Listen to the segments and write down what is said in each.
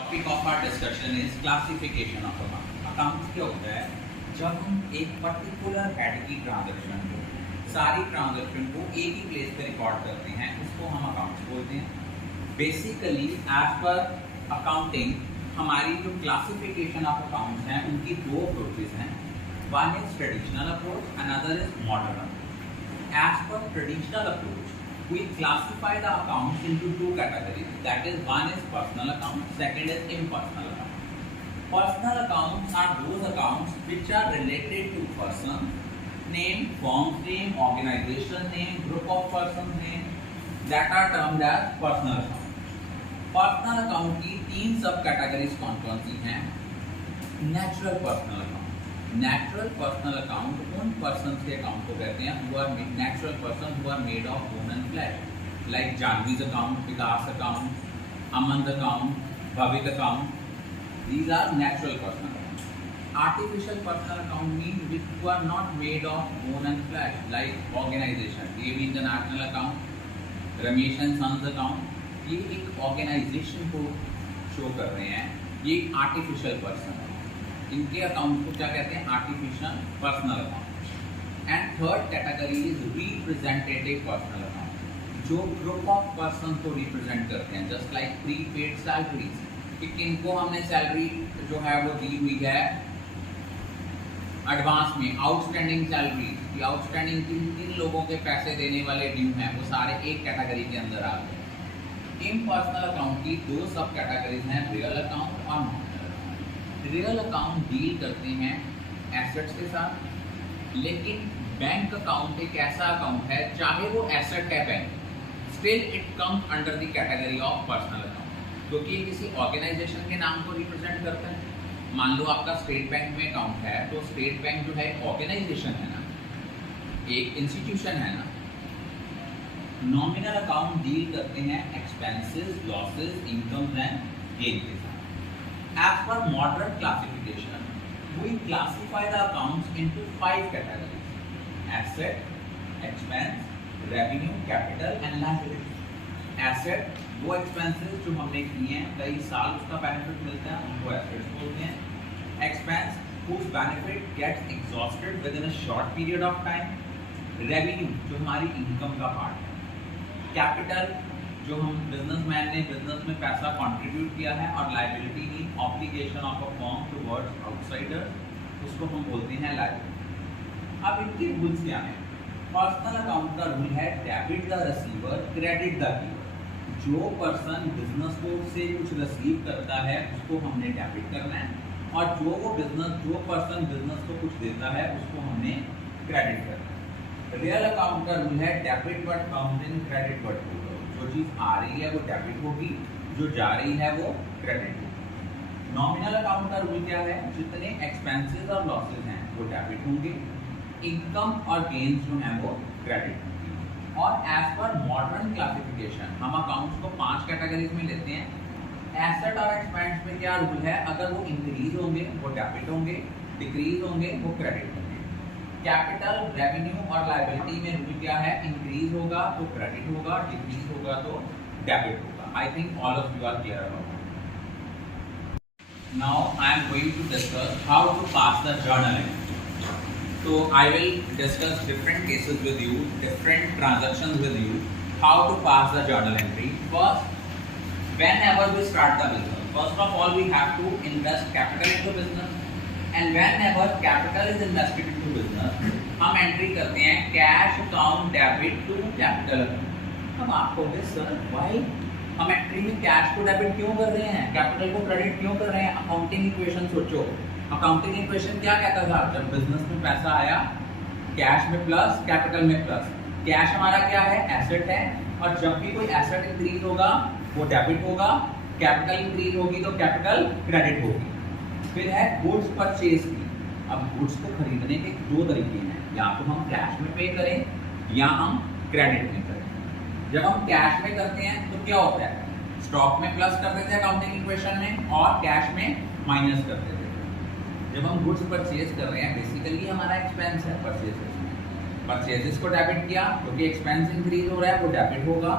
Topic of our discussion is classification of account. Account क्या होता है? जब हम एक पर्टिकुलर हेड की ट्रांजैक्शन को, सारी ट्रांजैक्शन को एक ही प्लेस पे रिकॉर्ड करते हैं, उसको हम अकाउंट्स बोलते हैं। बेसिकली एज पर अकाउंटिंग हमारी जो क्लासिफिकेशन ऑफ अकाउंट्स हैं उनकी दो अप्रोचेज हैं। One is traditional approach, another is modern approach. As per traditional approach we classify the accounts into two categories, that is one is personal account, second is impersonal account. Personal accounts are those accounts which are related to person name, firm's name, organization name, group of persons name, that are termed as personal account. Personal account की तीन सब categories कौन कौन सी हैं? Natural personal account. Natural personal account उन person के account को कहते हैं who are natural person who are made of bone and flesh, like Janvi's account, Vikas account, Aman's account, Bhavik account. These are natural personal accounts. Artificial personal account means which who are not made of bone and flesh, like organization, AB International account, Ramesh and Sons account. ये एक organisation को show कर रहे हैं, ये एक artificial person है। इनके अकाउंट को क्या कहते हैं? Artificial personal account. And third category is representative personal account, जो ग्रुप ऑफ पर्सन को रिप्रेजेंट करते हैं, जस्ट लाइक प्रीपेड सैलरीज, कि किनको हमने सैलरी जो है वो दी हुई है एडवांस में, आउटस्टैंडिंग सैलरी, कि आउटस्टैंडिंग किन लोगों के पैसे देने वाले ड्यू हैं, वो सारे एक कैटेगरी के अंदर आ गए। इम्पर्सनल अकाउंट की दो सब कैटेगरीज हैं, रियल अकाउंट और नॉमिनल। रियल अकाउंट डील करते हैं एसेट्स के साथ, लेकिन बैंक अकाउंट एक ऐसा अकाउंट है, चाहे वो एसेट है bank, still it comes under the category of personal account, क्योंकि ये किसी ऑर्गेनाइजेशन के नाम को रिप्रेजेंट करता है। मान लो आपका स्टेट बैंक में अकाउंट है, तो स्टेट बैंक जो है एक ऑर्गेनाइजेशन है ना, एक इंस्टीट्यूशन है ना। नॉमिनल अकाउंट डील करते हैं expenses, losses, income and gain के साथ। As per modern classification, we classify the accounts into 5 categories: asset, expense, revenue, capital and liability. Asset वो expenses जो हमने किए हैं, कई साल उसका benefit मिलता है, उनको assets बोलते हैं। Expense whose benefit gets exhausted within a short period of time. Revenue जो हमारी income का part है। Capital जो हम बिजनेसमैन ने बिजनेस में पैसा कंट्रीब्यूट किया है, और लायबिलिटी की obligation of a firm towards outsider, उसको हम बोलते हैं लायबिलिटी। अब इनके रूल्स क्या हैं? पर्सनल अकाउंट का रूल है debit the receiver, credit the giver. जो पर्सन बिजनेस को से कुछ रिसीव करता है उसको हमने डेबिट करना है, और जो पर्सन बिजनेस को कुछ देता है उसको हमने क्रेडिट करना है। रियल अकाउंट का रूल है debit but comes in, credit but goes. जो चीज़ आ रही है वो डेबिट होगी, जो जा रही है वो क्रेडिट होगी। नॉमिनल अकाउंट का रूल क्या है? जितने एक्सपेंसेस और लॉसेस हैं वो डेबिट होंगे, इनकम और गेन्स जो हैं वो क्रेडिट होंगे। और एज पर मॉडर्न क्लासिफिकेशन हम अकाउंट्स को 5 कैटेगरीज में लेते हैं। एसेट और एक्सपेंस में क्या रूल है? अगर वो इंक्रीज होंगे वो डेबिट होंगे, डिक्रीज होंगे वो क्रेडिट होंगे। कैपिटल, रेवेन्यू और लायबिलिटी में रूल क्या है? इंक्रीज होगा तो क्रेडिट होगा, डिक्रीज होगा तो डेबिट होगा। I think all of you are clear about it. Now I am going to discuss how to pass the journal entry. तो I will discuss different cases with you, different transactions with you, how to pass the journal entry. First, whenever we start the business, first of all we have to invest capital into business, and whenever capital is invested into business, हम entry करते हैं cash account debit to capital account. अब आप कहोगे sir why हम entry में cash को debit क्यों कर रहे हैं, कैपिटल को क्रेडिट क्यों कर रहे हैं? अकाउंटिंग इक्वेशन सोचो। अकाउंटिंग इक्वेशन क्या कहता था? जब बिजनेस में पैसा आया, कैश में प्लस, कैपिटल में प्लस। कैश हमारा क्या है? एसेट है, और जब भी कोई एसेट इंक्रीज होगा वो डेबिट होगा, कैपिटल इंक्रीज होगी तो कैपिटल क्रेडिट होगी। फिर है गुड्स परचेज की। अब गुड्स को खरीदने के 2 तरीके हैं, या तो हम कैश में पे करें या हम क्रेडिट में करें। जब हम कैश में करते हैं तो क्या होता है? स्टॉक में प्लस कर देते हैं अकाउंटिंग इक्वेशन में, और कैश में माइनस कर देते हैं। जब हम गुड्स परचेज कर रहे हैं, बेसिकली हमारा एक्सपेंस है परचेजेस में, परचेजेस को डेबिट किया क्योंकि एक्सपेंस इंक्रीज हो रहा है वो डेबिट होगा।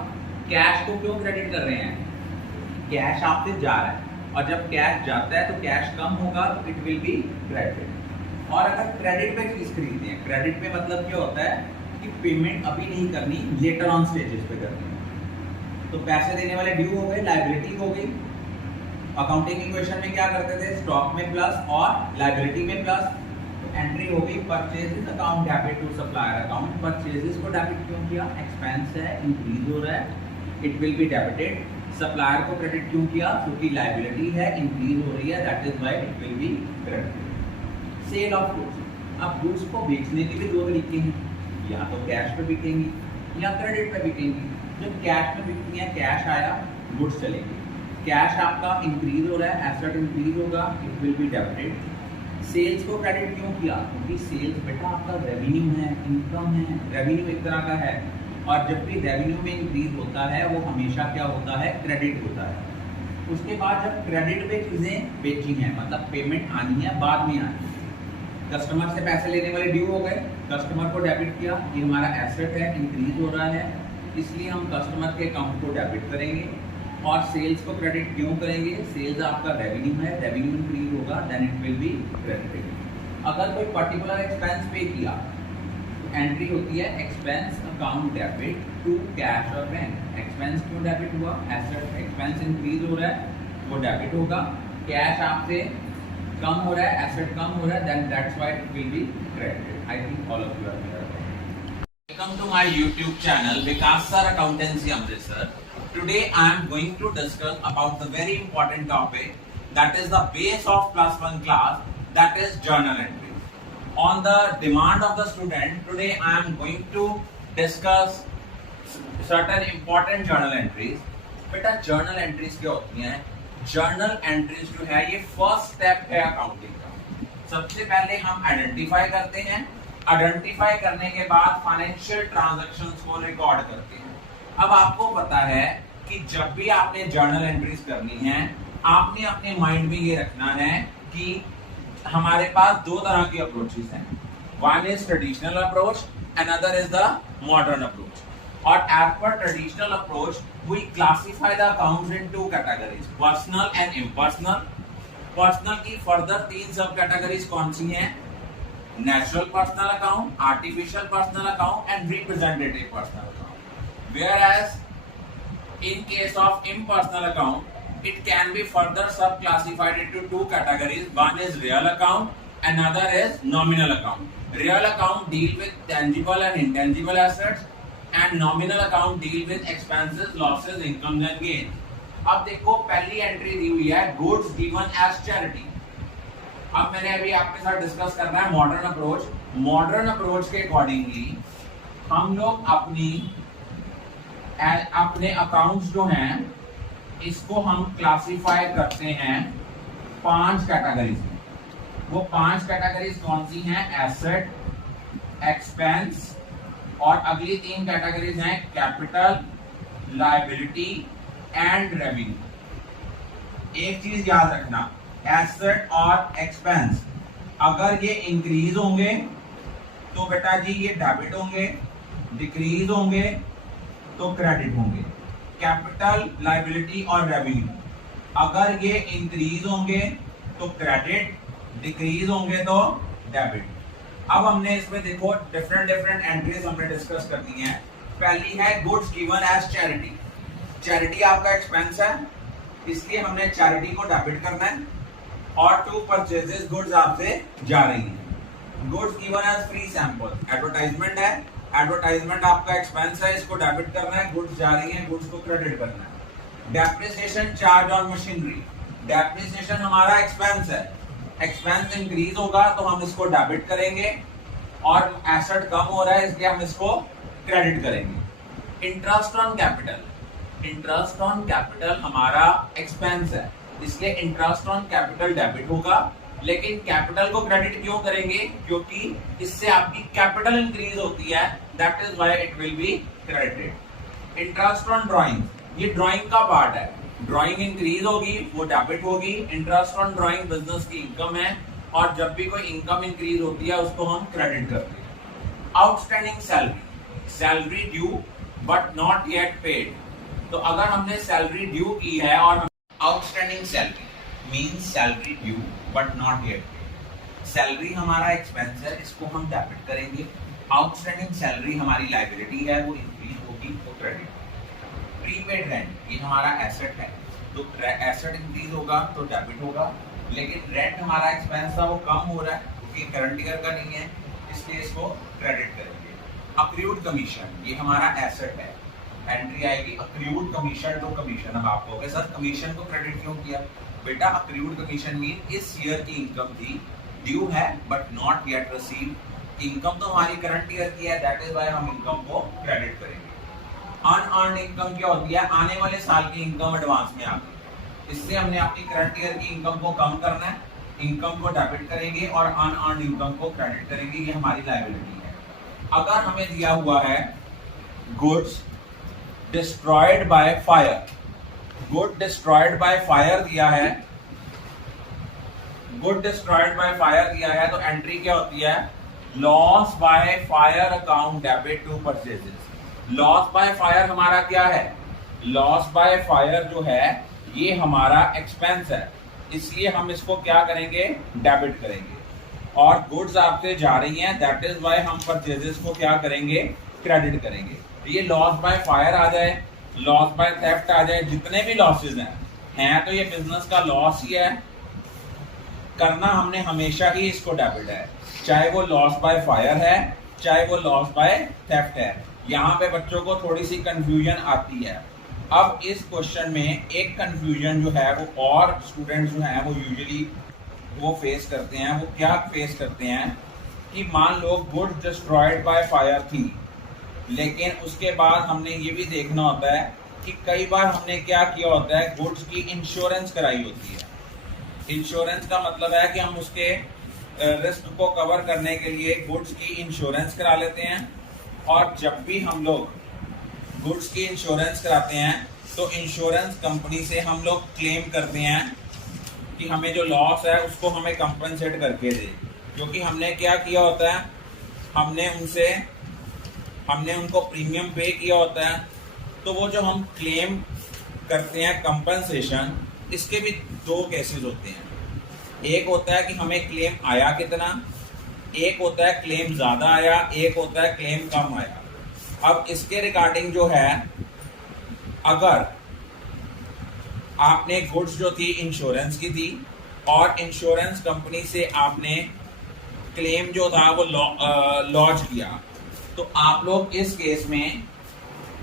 कैश को क्यों क्रेडिट कर रहे हैं? कैश आपसे जा रहा है, और जब कैश जाता है तो कैश कम होगा, तो इट विल बी क्रेडिट। और अगर क्रेडिट पे चीज खरीदते हैं, क्रेडिट पे मतलब क्या होता है कि पेमेंट अभी नहीं करनी, लेटर ऑन स्टेजेस पे करनी है। तो पैसे देने वाले ड्यू हो गए, लायबिलिटी हो गई। अकाउंटिंग इक्वेशन में क्या करते थे, स्टॉक में प्लस और लायबिलिटी में प्लस। तो एंट्री हो गई purchases account debit to supplier account. Purchases को डेबिट क्यों किया, एक्सपेंस है, इंक्रीज हो रहा है, it will be debited. Supplier को क्रेडिट क्यों किया, क्योंकि लायबिलिटी है, इंक्रीज हो रही है, that is why it will be credited. Sale of goods, अब गुड्स को बेचने के भी दो तरीके हैं, या तो कैश पे बिकेंगी या क्रेडिट पे बिकेंगी। जब कैश में बिकती है, कैश आया, गुड्स चलेंगे। कैश आपका इंक्रीज हो रहा है, एसेट इंक्रीज होगा, it will be debited. Sales को क्रेडिट क्यों किया, क्योंकि सेल्स बेटा आपका रेवेन्यू है, इनकम है, रेवेन्यू एक तरह का है, और जब भी रेवेन्यू में इंक्रीज होता है वो हमेशा क्या होता है, क्रेडिट होता है। उसके बाद जब क्रेडिट पे चीजें बेची हैं, मतलब पेमेंट आनी है, बाद में आनी है। कस्टमर से पैसे लेने वाले ड्यू हो गए, कस्टमर को डेबिट किया, ये हमारा एसेट है, इंक्रीज हो रहा है, इसलिए हम कस्टमर के अकाउंट को डेबिट करेंगे। और सेल्स को क्रेडिट क्यों करेंगे, सेल्स आपका रेवेन्यू है, रेवेन्यू इंक्रीज होगा, then it will be credited. अगर कोई पर्टिकुलर एक्सपेंस पे किया, तो एंट्री होती है expense account debit to cash और बैंक। एक्सपेंस क्यों डेबिट हुआ, एसेट एक्सपेंस इंक्रीज हो रहा है, वो डेबिट होगा। कैश आपसे कम हो रहा है, एसेट कम हो रहा है, then that's why it will be credited. I think all of you are clear. Welcome to my YouTube channel Vikas Sir Accountancy Amritsar. Today I am going to discuss about the very important topic, that is the base of plus one class, that is journal entry. On the demand of the student, today I am going to discuss certain important journal entries. बेटा journal entries क्या होती हैं? Journal entries जो है ये first step है accounting का। सबसे पहले हम identify करते हैं, आइडेंटिफाई करने के बाद फाइनेंशियल ट्रांजैक्शंस को रिकॉर्ड करते हैं। अब आपको पता है कि जब भी आपने जर्नल एंट्रीज करनी है, आपने अपने माइंड में ये रखना है कि हमारे पास दो तरह की अप्रोचेस हैं, one is traditional approach, another is the modern approach. और as per traditional approach we classify the accounts in two categories, personal and impersonal. Personal की फर्दर तीन सब कैटेगरीज कौन सी हैं, natural personal account, artificial personal account and representative personal account. Whereas in case of impersonal account, it can be further subclassified into two categories. One is real account, another is nominal account. Real account deal with tangible and intangible assets, and nominal account deal with expenses, losses, incomes and gains. अब देखो पहली entry दी हुई है goods given as charity. अब मैंने अभी आपके साथ डिस्कस करना है मॉडर्न अप्रोच। मॉडर्न अप्रोच के अकॉर्डिंगली हम लोग अपने अकाउंट्स जो हैं इसको हम क्लासिफाई करते हैं 5 कैटेगरीज में। वो 5 कैटेगरीज कौन सी हैं, एसेट, एक्सपेंस, और अगली 3 कैटेगरीज हैं कैपिटल, लायबिलिटी एंड रेवेन्यू। एक चीज याद रखना, एसेट और एक्सपेंस अगर ये इंक्रीज होंगे तो बेटा जी ये डेबिट होंगे, डिक्रीज होंगे तो क्रेडिट होंगे। कैपिटल, लायबिलिटी और रेवेन्यू अगर ये इंक्रीज होंगे तो क्रेडिट, डिक्रीज होंगे तो डेबिट। अब हमने इसमें देखो डिफरेंट एंट्रीज हमने डिस्कस कर दी हैं। पहली है goods given as charity. Charity आपका एक्सपेंस है, इसलिए हमने चैरिटी को डेबिट करना है, और टू परचेजेस गुड्स आपसे जा रही हैं। Goods given as free sample, advertisement है, एडवर्टाइजमेंट आपका एक्सपेंस है, इसको डेबिट करना है, गुड्स जा रही हैं, गुड्स को क्रेडिट करना है। Depreciation charge on machinery, depreciation हमारा एक्सपेंस है, एक्सपेंस इंक्रीज होगा तो हम इसको डेबिट करेंगे, और एसेट कम हो रहा है इसलिए हम इसको क्रेडिट करेंगे। Interest on capital, interest on capital हमारा एक्सपेंस है, इसलिए इंटरेस्ट ऑन कैपिटल डेबिट होगा, लेकिन कैपिटल को क्रेडिट क्यों करेंगे, क्योंकि इससे आपकी कैपिटल इंक्रीज होती है, that is why it will be credited. Interest on drawing, ये ड्राइंग का पार्ट है, ड्राइंग इंक्रीज होगी वो डेबिट होगी। इंटरेस्ट ऑन ड्राइंग बिजनेस की इनकम है, और जब भी कोई इनकम इंक्रीज होती है उसको हम क्रेडिट करते हैं। Outstanding salary, salary due but not yet paid. तो अगर हमने सैलरी ड्यू की है और outstanding salary, means salary due but not yet paid. Salary हमारा एक्सपेंस है, इसको हम डेबिट करेंगे। आउटस्टैंडिंग सैलरी हमारी लाइबिलिटी है, वो इंक्रीज होगी तो क्रेडिट। प्रीपेड रेंट ये हमारा एसेट है, तो एसेट इंक्रीज होगा तो डेबिट होगा। लेकिन रेंट हमारा एक्सपेंस था, वो कम हो रहा है क्योंकि करंट ईयर का नहीं है, इसलिए इसको क्रेडिट करेंगे। अक्रूड कमीशन ये हमारा एसेट है, एंट्री आएगी अक्रूड कमीशन टू कमीशन। अब आप कहोगे सर कमीशन को क्रेडिट क्यों किया? बेटा अक्रूड कमीशन मीन इस ईयर की इनकम थी, ड्यू है but not yet received. Income तो हमारी करंट ईयर की है, दैट इज व्हाई हम इनकम को क्रेडिट करेंगे। अनअर्न्ड इनकम क्या होती है? आने वाले साल की इनकम एडवांस में आती है, इससे हमने अपनी करंट ईयर की इनकम को कम करना है, इनकम को डेबिट करेंगे और अनअर्न्ड इनकम को क्रेडिट करेंगे, ये हमारी लायबिलिटी है। अगर हमें दिया हुआ है goods destroyed by fire, good destroyed by fire दिया है, गुड डिस्ट्रॉयड बाय फायर दिया है, तो एंट्री क्या होती है? Loss by fire account debit to purchases. Loss by fire हमारा क्या है? लॉस बाय फायर जो है ये हमारा एक्सपेंस है, इसलिए हम इसको क्या करेंगे? डेबिट करेंगे। और गुड्स आपसे जा रही हैं, दैट इज व्हाई हम परचेजेस को क्या करेंगे? क्रेडिट करेंगे। ये लॉस बाय फायर आ जाए, लॉस बाय थेफ्ट आ जाए, जितने भी लॉसेज हैं तो ये बिजनेस का लॉस ही है, करना हमने हमेशा ही इसको डेबिट है, चाहे वो लॉस बाय फायर है चाहे वो लॉस बाय थेफ्ट है। यहाँ पे बच्चों को थोड़ी सी कंफ्यूजन आती है। अब इस क्वेश्चन में एक कंफ्यूजन जो है वो और स्टूडेंट्स जो हैं वो यूजुअली वो फेस करते हैं। वो क्या फेस करते हैं कि मान लो गुड्स डिस्ट्रॉयड बाय फायर थी, लेकिन उसके बाद हमने ये भी देखना होता है कि कई बार हमने क्या किया होता है, गुड्स की इंश्योरेंस कराई होती है। इंश्योरेंस का मतलब है कि हम उसके रिस्क को कवर करने के लिए गुड्स की इंश्योरेंस करा लेते हैं। और जब भी हम लोग गुड्स की इंश्योरेंस कराते हैं तो इंश्योरेंस कंपनी से हम लोग क्लेम करते हैं कि हमें जो लॉस है उसको हमें कंपनसेट करके दे, क्योंकि हमने क्या किया होता है, हमने उनको प्रीमियम पे किया होता है। तो वो जो हम क्लेम करते हैं कंपनसेशन, इसके भी दो केसेस होते हैं। एक होता है कि हमें क्लेम आया कितना, एक होता है क्लेम ज्यादा आया, एक होता है क्लेम कम आया। अब इसके रिगार्डिंग जो है, अगर आपने गुड्स जो थी इंश्योरेंस की थी और इंश्योरेंस कंपनी से आपने क्लेम जो था वो लॉन्च किया, तो आप लोग इस केस में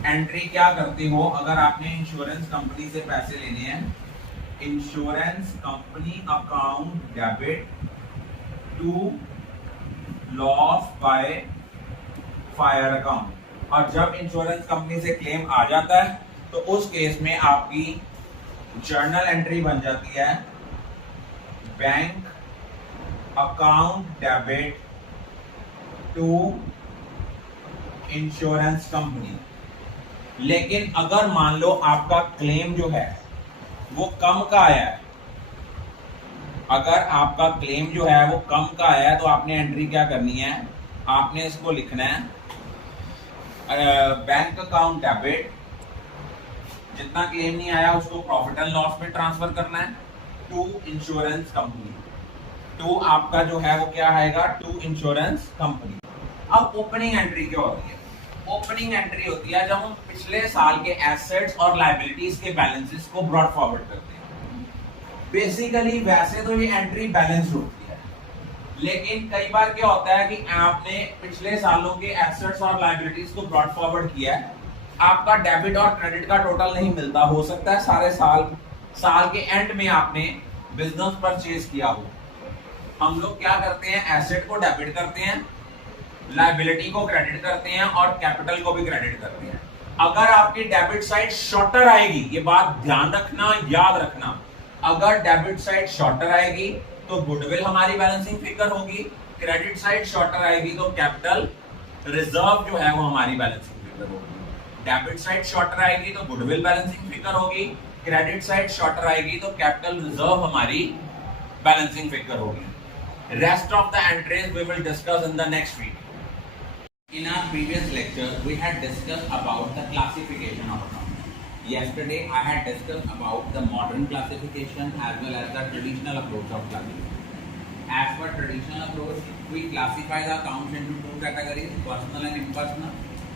एंट्री क्या करते हो? अगर आपने इंश्योरेंस कंपनी से पैसे लेने हैं, insurance company account debit to loss by fire account. और जब इंश्योरेंस कंपनी से क्लेम आ जाता है तो उस केस में आपकी जर्नल एंट्री बन जाती है bank account debit to insurance company. लेकिन अगर मान लो आपका क्लेम जो है वो कम का आया है, अगर आपका क्लेम जो है वो कम का आया है, तो आपने एंट्री क्या करनी है? आपने इसको लिखना है बैंक अकाउंट डेबिट, जितना क्लेम नहीं आया उसको प्रॉफिट एंड लॉस में ट्रांसफर करना है, टू इंश्योरेंस कंपनी। टू आपका जो है वो क्या आएगा? To insurance company. अब ओपनिंग एंट्री क्या होती है? ओपनिंग एंट्री होती है जब हम पिछले साल के एसेट्स और लायबिलिटीज के बैलेंसेस को ब्रॉड फॉरवर्ड करते हैं। बेसिकली वैसे तो ये एंट्री बैलेंस होती है, लेकिन कई बार क्या होता है कि आपने पिछले सालों के एसेट्स और लायबिलिटीज को ब्रॉड फॉरवर्ड किया है, आपका डेबिट और क्रेडिट का टोटल नहीं मिलता, हो सकता है सारे साल के एंड में आपने बिजनेस परचेज किया हो। हम लोग क्या करते हैं? एसेट को डेबिट करते हैं, लायबिलिटी को क्रेडिट करते हैं और कैपिटल को भी क्रेडिट करते हैं। अगर आपकी डेबिट साइड शॉर्टर आएगी, ये बात ध्यान रखना, याद रखना, अगर डेबिट साइड शॉर्टर आएगी तो गुडविल हमारी बैलेंसिंग फिगर होगी, क्रेडिट साइड शॉर्टर आएगी तो कैपिटल रिजर्व जो है वो हमारी बैलेंसिंग फिगर होगी। डेबिट साइड शॉर्टर आएगी तो गुडविल बैलेंसिंग फिगर होगी, क्रेडिट साइड शॉर्टर आएगी तो कैपिटल रिजर्व हमारी बैलेंसिंग फिगर होगी। Rest of the entries we will discuss in the next video. In our previous lecture, we had discussed about the classification of accounts. Yesterday I had discussed about the modern classification as well as the traditional approach of classification. As per traditional approach, we classify the accounts into two categories, personal and impersonal.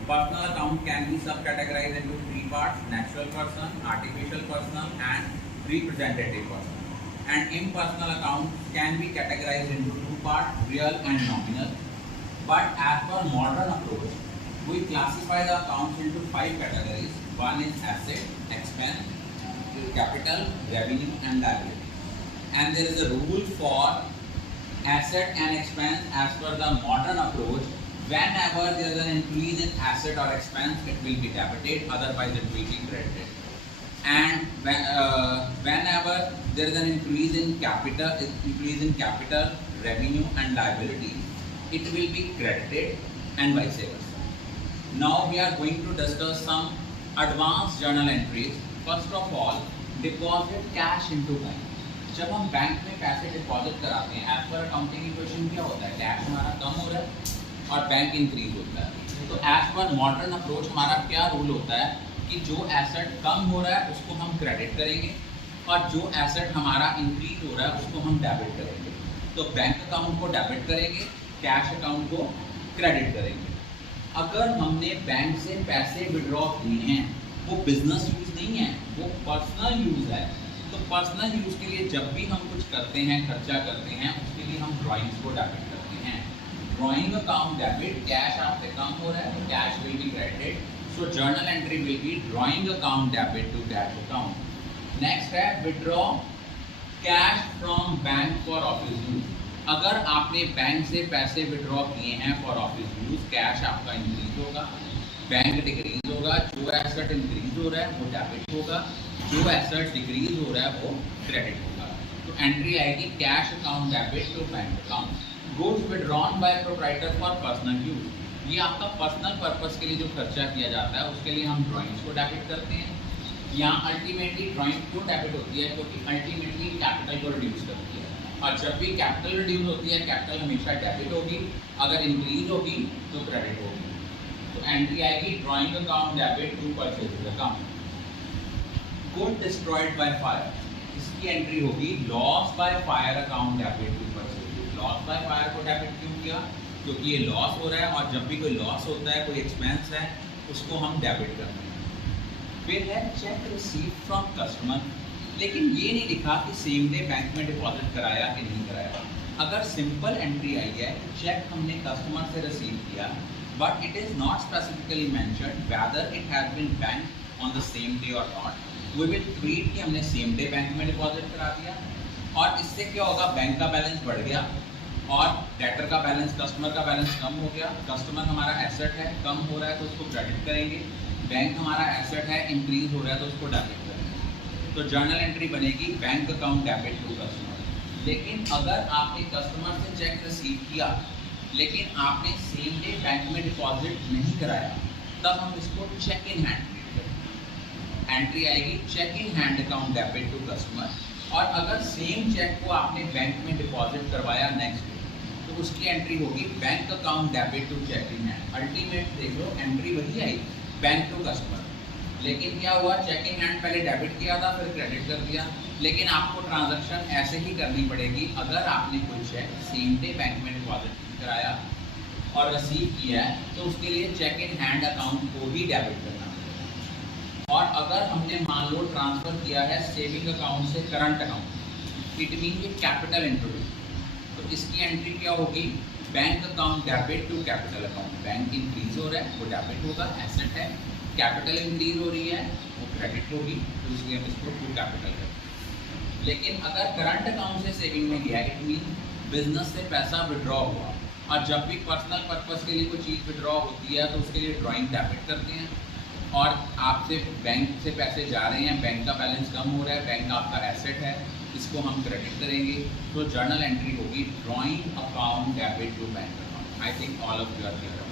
Personal account can be subcategorized into three parts: natural person, artificial person, and representative person. And impersonal accounts can be categorized into two parts, real and nominal. But as per modern approach, we classify the accounts into five categories. One is asset, expense, capital, revenue, and liability. And there is a rule for asset and expense as per the modern approach. Whenever there is an increase in asset or expense, it will be debited, otherwise it will be credited. And whenever there is an increase in capital, revenue, and liability, it will be credited, and vice versa. Now we are going to discuss some advanced journal entries. First of all, deposit cash into bank. जब हम bank में पैसे deposit कराते हैं, as per accounting equation क्या होता है, cash हमारा कम हो रहा है और बैंक इंक्रीज होता है। तो एज पर मॉडर्न अप्रोच हमारा क्या रूल होता है कि जो एसेट कम हो रहा है उसको हम क्रेडिट करेंगे और जो एसेट हमारा इंक्रीज हो रहा है उसको हम डेबिट करेंगे। तो बैंक अकाउंट को डेबिट करेंगे, कैश अकाउंट को क्रेडिट करेंगे। अगर हमने बैंक से पैसे विड्रॉ किए हैं, वो बिजनेस यूज नहीं है, वो पर्सनल यूज है। तो पर्सनल यूज के लिए जब भी हम कुछ करते हैं, खर्चा करते हैं, उसके लिए हम ड्राइंग्स को डेबिट करते हैं। ड्राइंग अकाउंट डेबिट, कैश आपसे कम हो रहा है तो cash will be credited, so journal entry will be drawing account debit to cash account. Next है withdraw cash from bank for office use. अगर आपने बैंक से पैसे विड्रॉ किए हैं फॉर ऑफिस यूज, कैश आपका इंक्रीज होगा, बैंक डिक्रीज होगा। जो एसेट इंक्रीज हो रहा है वो डेबिट होगा, जो एसेट डिक्रीज हो रहा है वो क्रेडिट होगा। तो एंट्री आएगी cash account debit to bank account. Goods withdrawn by proprietor for personal use. ये आपका पर्सनल पर्पस के लिए जो खर्चा किया जाता है उसके लिए हम ड्राइंग्स को डेबिट करते हैं। यहाँ अल्टीमेटली ड्राइंग क्यों डेबिट होती है, क्योंकि अल्टीमेटली कैपिटल को रिड्यूस करती है और जब भी कैपिटल रिड्यूस होती है कैपिटल हमेशा डेबिट होगी, अगर इंक्रीज होगी तो क्रेडिट होगी। तो एंट्री आएगी drawing account debit to purchase account. Good destroyed by fire, इसकी एंट्री होगी loss by fire account debit to purchase. Loss by fire को डेबिट क्यों किया, क्योंकि ये लॉस हो रहा है और जब भी कोई लॉस होता है, कोई एक्सपेंस है, उसको हम डेबिट करते हैं। फिर है चेक रिसीव फ्रॉम कस्टमर, लेकिन ये नहीं लिखा कि सेम डे बैंक में डिपॉजिट कराया कि नहीं कराया। अगर सिंपल एंट्री आई है, चेक हमने कस्टमर से रिसीव किया, but it is not specifically mentioned whether it has been bank on the same day और नॉट, वी विल ट्रीट कि हमने सेम डे बैंक में डिपॉजिट करा दिया। और इससे क्या होगा, बैंक का बैलेंस बढ़ गया और डेटर का बैलेंस, कस्टमर का बैलेंस कम हो गया। कस्टमर हमारा एसेट है, कम हो रहा है तो उसको क्रेडिट करेंगे। बैंक हमारा एसेट है, इंक्रीज हो रहा है तो उसको डेबिट करेंगे। तो जर्नल एंट्री बनेगी bank account debit to customer. लेकिन अगर आपने कस्टमर से चेक रिसीव किया लेकिन आपने सेम डे बैंक में डिपॉजिट नहीं कराया, तब हम इसको चेक इन हैंड ट्रीट करेंगे। एंट्री आएगी cheque in hand account debit to customer. और अगर सेम चेक को आपने बैंक में डिपॉजिट करवाया नेक्स्ट डे, तो उसकी एंट्री होगी bank account debit to cheque in hand. Ultimate देख लो एंट्री वही आई, बैंक टू कस्टमर। लेकिन क्या हुआ, चेक इन हैंड पहले डेबिट किया था फिर क्रेडिट कर दिया। लेकिन आपको ट्रांजैक्शन ऐसे ही करनी पड़ेगी अगर आपने कोई चेक सेम डे बैंक में डिपॉजिट कराया और रिसीव किया है, तो उसके लिए चेक इन हैंड अकाउंट को ही डेबिट करना पड़ेगा। और अगर हमने मान लो ट्रांसफ़र किया है सेविंग अकाउंट से करंट अकाउंट, इट मीन ये कैपिटल इंट्रोड्यूस, तो इसकी एंट्री क्या होगी, bank account debit to capital account. Bank increase हो रहा है वो डेबिट होगा, एसेट है, कैपिटल इंक्रीज हो रही है वो क्रेडिट होगी, तो इसलिए हम इसको टू कैपिटल करें। लेकिन अगर करंट अकाउंट से सेविंग में गया, इट मीन बिजनेस से पैसा विड्रॉ हुआ, और जब भी पर्सनल पर्पस के लिए कोई चीज़ विड्रॉ होती है तो उसके लिए ड्राइंग डेबिट करते हैं। और आपसे बैंक से पैसे जा रहे हैं, बैंक का बैलेंस कम हो रहा है, बैंक आपका एसेट है, इसको हम क्रेडिट करेंगे। तो जर्नल एंट्री होगी drawing account debit to bank account. I think all of you are clear.